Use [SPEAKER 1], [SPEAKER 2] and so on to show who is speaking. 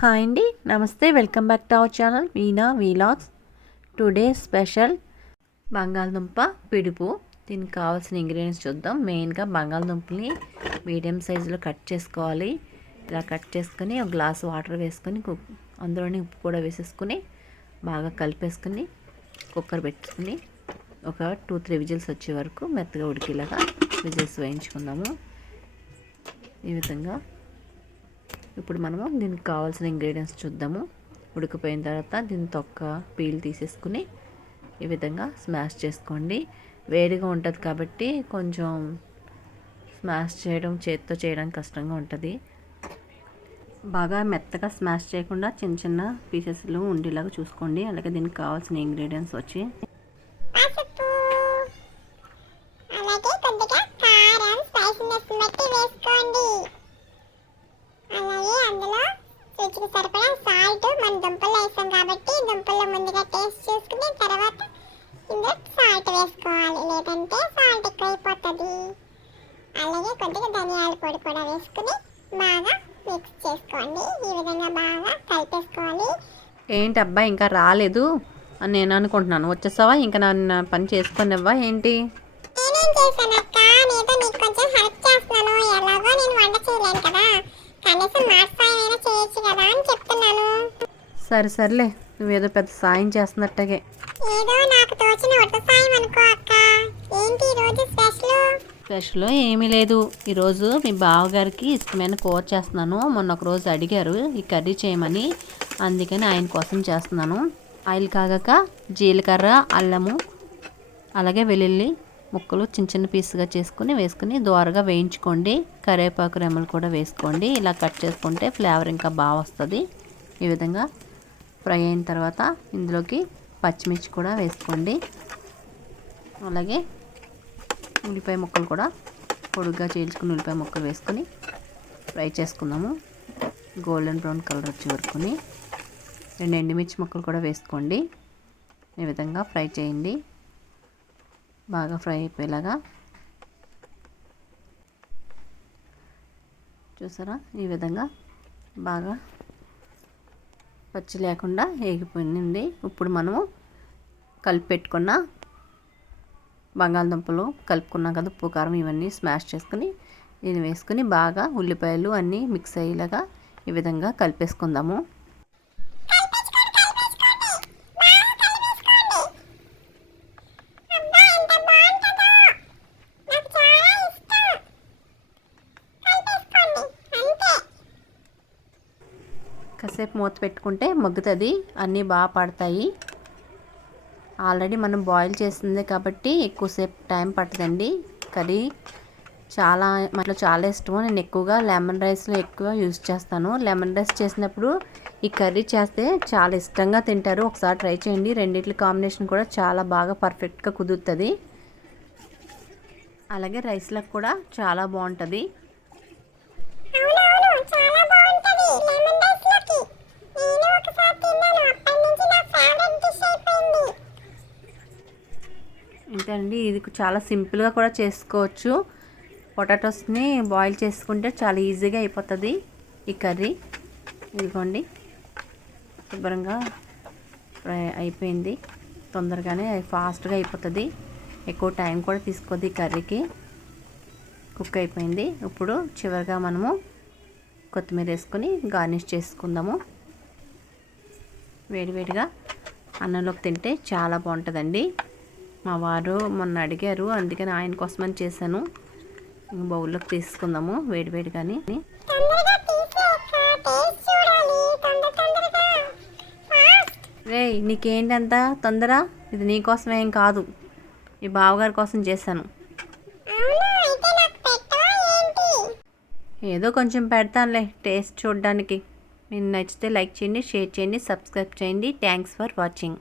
[SPEAKER 1] Hi అండి namaste welcome back to our channel Veena vlogs. Today special బంగాళదుంప పిడుపు. దీనికి కావాల్సిన ఇంగ్రీడియంట్స్ చూద్దాం. మెయిన్గా బంగాళదుంపని మీడియం సైజులో కట్ చేసుకోవాలి. ఇలా కట్ చేసుకుని ఒక గ్లాస్ వాటర్ వేసుకొని కుక్ అందులోనే ఉప్పు కూడా వేసేసుకుని బాగా కలిపేసుకుని కుక్కర్ పెట్టుకుని ఒక టూ త్రీ విజిల్స్ వచ్చే వరకు మెత్తగా ఉడికేలాగా విజిల్స్ వేయించుకుందాము. ఈ విధంగా ఇప్పుడు మనము దీనికి కావాల్సిన ఇంగ్రీడియంట్స్ చూద్దాము. ఉడికిపోయిన తర్వాత దీని తొక్క పీల్ తీసేసుకుని ఈ విధంగా స్మాష్ చేసుకోండి. వేడిగా ఉంటుంది కాబట్టి కొంచెం స్మాష్ చేయడం చేత్తో చేయడం కష్టంగా ఉంటుంది. బాగా మెత్తగా స్మాష్ చేయకుండా చిన్న చిన్న పీసెస్లు ఉండేలాగా చూసుకోండి. అలాగే దీనికి కావాల్సిన ఇంగ్రీడియంట్స్ వచ్చి
[SPEAKER 2] సరిపడా సాల్ట్ మన దుంపలు వేస్తాం కాబట్టి దుంపల్లో ముందుగా టేస్ట్ చూసుకుని తర్వాత ఇందులో సాల్ట్ వేసుకోవాలి. లేదంటే సాల్ట్ ఎక్కువైపోతుంది. అలాగే కొద్దిగా ధనియాల పొడి కూడా వేసుకుని బాగా మిక్స్ చేసుకోండి. ఈ విధంగా బాగా కలిపేసుకోవాలి.
[SPEAKER 1] ఏంటి అబ్బాయి ఇంకా రాలేదు అని నేను అనుకుంటున్నాను. వచ్చేసావా? ఇంకా నన్ను పని చేసుకునివ్వా ఏంటి?
[SPEAKER 2] నేనేం చేశానక్క? నీతో నీకు కొంచెం హెల్ప్ చేస్తున్నాను ఎలాగో నేను వంట చేయలేను కదా కనీసం మాట సాయం అయినా చేయొచ్చు కదా అని చెప్తున్నాను
[SPEAKER 1] సరే సర్లే. నువ్వేదో పెద్ద సాయం చేస్తున్నట్టుగే.
[SPEAKER 2] ఏదో నాకు తోచిన వంట సాయం అనుకో అక్క. ఏంటి ఈ రోజు స్పెషల్?
[SPEAKER 1] స్పెషల్ ఏమీ లేదు. ఈరోజు మీ బావగారికి ఇష్టమైన కూర చేస్తున్నాను. మొన్న ఒక రోజు అడిగారు ఈ కర్రీ చేయమని. అందుకని ఆయన కోసం చేస్తున్నాను. ఆయిల్ కాగాక జీలకర్ర అల్లము అలాగే వెల్లుల్లి ముక్కలు చిన్న చిన్న పీసుగా చేసుకుని వేసుకుని దోరగా వేయించుకోండి. కరివేపాకు రెమ్మలు కూడా వేసుకోండి. ఇలా కట్ చేసుకుంటే ఫ్లేవర్ ఇంకా బాగా వస్తుంది. ఈ విధంగా ఫ్రై అయిన తర్వాత ఇందులోకి పచ్చిమిర్చి కూడా వేసుకోండి. అలాగే ఉల్లిపాయ ముక్కలు కూడా పొడుగ్గా చేయించుకుని ఉల్లిపాయ ముక్కలు వేసుకొని ఫ్రై చేసుకుందాము. గోల్డెన్ బ్రౌన్ కలర్ వచ్చే వరకుని రెండు ఎండుమిర్చి ముక్కలు కూడా వేసుకోండి. ఈ విధంగా ఫ్రై చేయండి. బాగా ఫ్రై అయిపోయేలాగా. చూసారా? ఈ విధంగా బాగా పచ్చి లేకుండా ఏగిపోయింది ఇప్పుడు మనము కలిపి పెట్టుకున్న బంగాళదుంపలు కలుపుకున్నాం కదా ఉప్పు కారం ఇవన్నీ స్మాష్ చేసుకుని దీన్ని వేసుకుని బాగా ఉల్లిపాయలు అన్నీ మిక్స్ అయ్యేలాగా ఈ విధంగా కలిపేసుకుందాము
[SPEAKER 2] అబ్బా ఎంత బాగుంటుందో నాకు చాలా ఇష్టం కలిపేసుకోండి అంతే
[SPEAKER 1] కాసేపు మూత పెట్టుకుంటే మగ్గుతుంది. అన్నీ బాగా పడతాయి. ఆల్రెడీ మనం బాయిల్ చేస్తుంది కాబట్టి ఎక్కువసేపు టైం పట్టదండి. కర్రీ చాలా మనలో చాలా ఇష్టము. నేను ఎక్కువగా లెమన్ రైస్లో ఎక్కువ యూజ్ చేస్తాను. లెమన్ రైస్ చేసినప్పుడు ఈ కర్రీ చేస్తే చాలా ఇష్టంగా తింటారు. ఒకసారి ట్రై చేయండి. రెండింటి కాంబినేషన్ కూడా చాలా బాగా పర్ఫెక్ట్గా కుదురుతుంది. అలాగే రైస్లకు కూడా చాలా బాగుంటుంది. అంతే అండి ఇది చాలా సింపుల్గా కూడా చేసుకోవచ్చు. పొటాటోస్ని బాయిల్ చేసుకుంటే చాలా ఈజీగా అయిపోతుంది ఈ కర్రీ. ఇదిగోండి. శుభ్రంగా ఫ్రై అయిపోయింది. తొందరగానే ఫాస్ట్గా అయిపోతుంది. ఎక్కువ టైం కూడా తీసుకోద్ది ఈ కర్రీకి. కుక్ అయిపోయింది. ఇప్పుడు చివరిగా మనము కొత్తిమీర వేసుకొని గార్నిష్ చేసుకుందాము. వేడివేడిగా అన్నంలోకి తింటే చాలా బాగుంటుందండి. మా వారు మొన్న అడిగారు అందుకని ఆయన కోసమని చేశాను. బౌల్లోకి తీసుకుందాము
[SPEAKER 2] వేడి వేడి కానీ తొందర
[SPEAKER 1] రే నీకేంటంత తొందర? ఇది నీ కోసం ఏం కాదు. ఈ బావగారి కోసం చేశాను. ఏదో కొంచెం పెడతానులే టేస్ట్ చూడడానికి. మీరు నచ్చితే లైక్ చేయండి షేర్ చేయండి సబ్స్క్రైబ్ చేయండి. Thanks for watching.